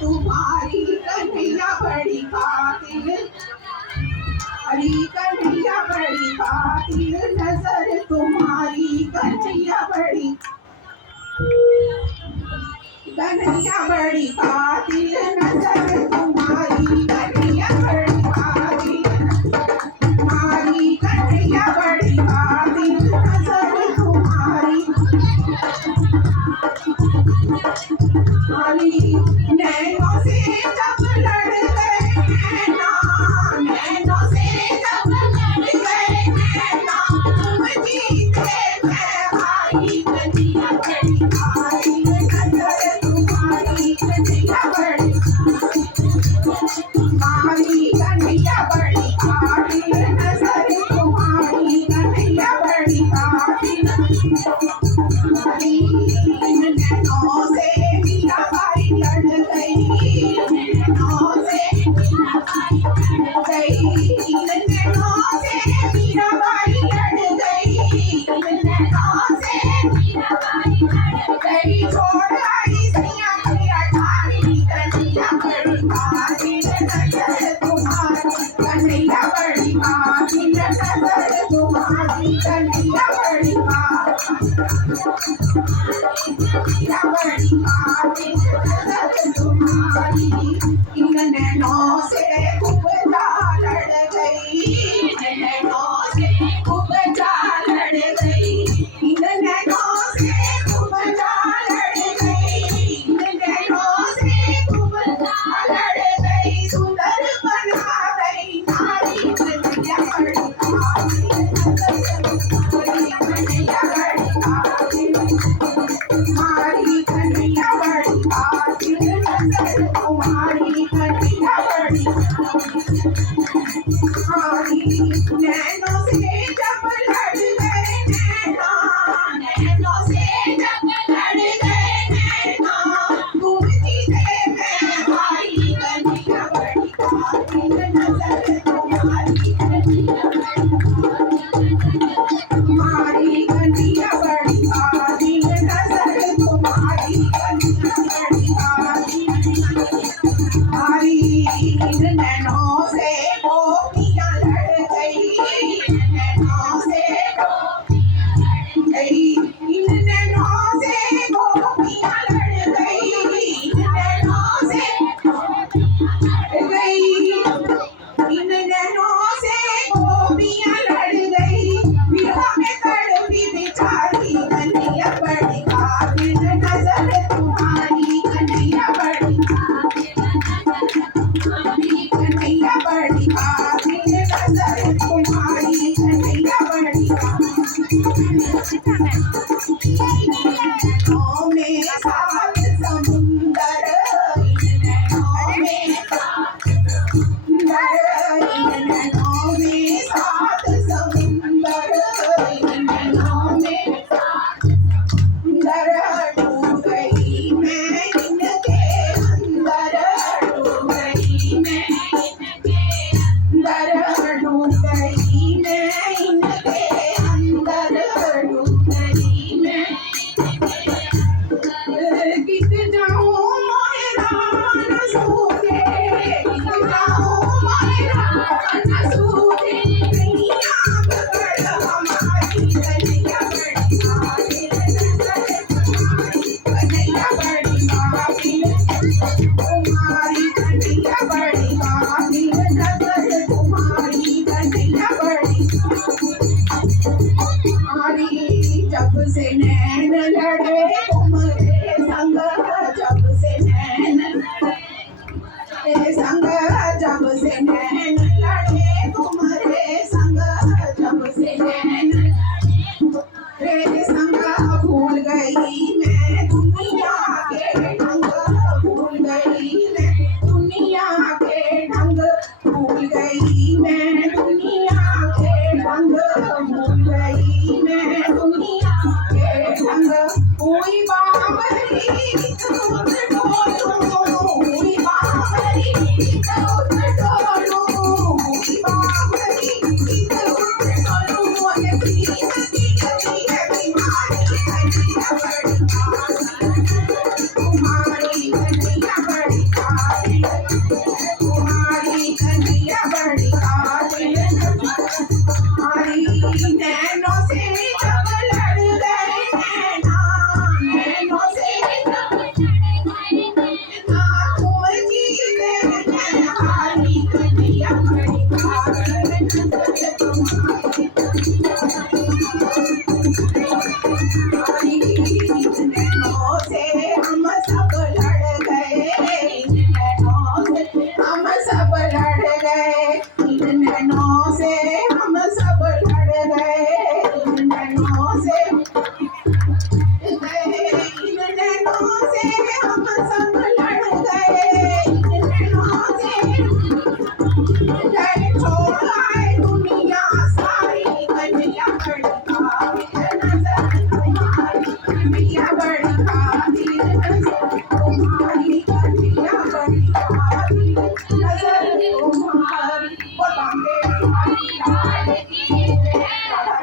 तुम्हारी कन्हैया बड़ी कातिल, अरे कन्हैया बड़ी कातिल, नजर तुम्हारी कन्हैया बड़ी, कन्हैया बड़ी कातिल, नजर तुम्हारी कन्हैया बड़ी कातिल, तुम्हारी कन्हैया बड़ी कातिल, नजर तुम्हारी। नैनों से जब लड़ गए नैना, नैनों से जब लड़ गए नैना, तुम जीते मैं हारी, कन्हैया बड़ी कातिल, नजर तुम्हारी कन्हैया बड़ी, तुम्हारी कन्हैया बड़ी कातिल, नजर तुम्हारी कन्हैया बड़ी कातिल। नैनों से मीरा बाई लड़ गई, नैनों से मीरा बाई लड़ गई, नैनों से मीरा बाई लड़ गई, नैनों से मीरा बाई लड़ गई, छोड़ आई सैया की अठारी, कन्हैया बड़ी कातिल, नजर तुम्हारी कन्हैया बड़ी कातिल, नजर तुम्हारी कन्हैया बड़ी कातिल, कन्हैया बड़ी कातिल, नजर तुम्हारी। इन नैनों से खूब जा लड़ गई, नैनों से खूब जा लड़ गई, इन नैनों से खूब जा लड़ गई, इन नैनों से खूब जा लड़ गई, सुंदर बना गई नारी, कन्हैया बड़ी कातिल, नजर तुम्हारी कन्हैया बड़ी कातिल, तुम्हारी कन्हैया बड़ी कातिल, नजर तुम्हारी कन्हैया बड़ी कातिल। नैनों से जब लड़ गए नैना, नैनों से जब लड़ गए नैना, तुम जीते मैं हारी, कन्हैया बड़ी कातिल, नजर तुम्हारी कन्हैया बड़ी कातिल, तुम्हारी कन्हैया बड़ी कातिल, नजर तुम्हारी कन्हैया बड़ी कातिल। इन नैनों से गोपियाँ लड़ गई, नैनों से गोपियाँ लड़ गई, इन नैनों से गोपियाँ लड़ गई, इन नैनों से गोपियाँ लड़ गई, इन नैनों से गोपियाँ लड़ गई, विरह में तड़पी बेचारी, कन्हैया बड़ी कातिल, नजर तुम्हारी कन्हैया बड़ी कातिल, कन्हैया बड़ी कातिल, नजर तुम्हारी कन्हैया बड़ी नैनों में सात समुंदर, नैनों में सात समुंदर, नैनों में सात समुंदर, नैनों में सात समुंदर, डूब गई मैं इनके अंदर, डूब गई मैं इनके अंदर, डूब गई मैं इनके अंदर, डूब गई मैं गिर जाऊं मोहरा न सूखे, गिर जाऊं मोहरा न सूखे, कहीं आग बढ़ हमारी, कन्हैया बड़ी कातिल, नजर तुम्हारी कन्हैया बड़ी कातिल, तुम्हारी कन्हैया बड़ी कातिल, नजर तुम्हारी कन्हैया बड़ी कातिल। जब से नैन लड़े तुम्हारे संग, जब से नैन लड़े संग, जब से नैन लड़े तुम्हारे संग, जब से नैन लड़े संग, भूल गई मैं दुनिया के ढंग, भूल गई मैं से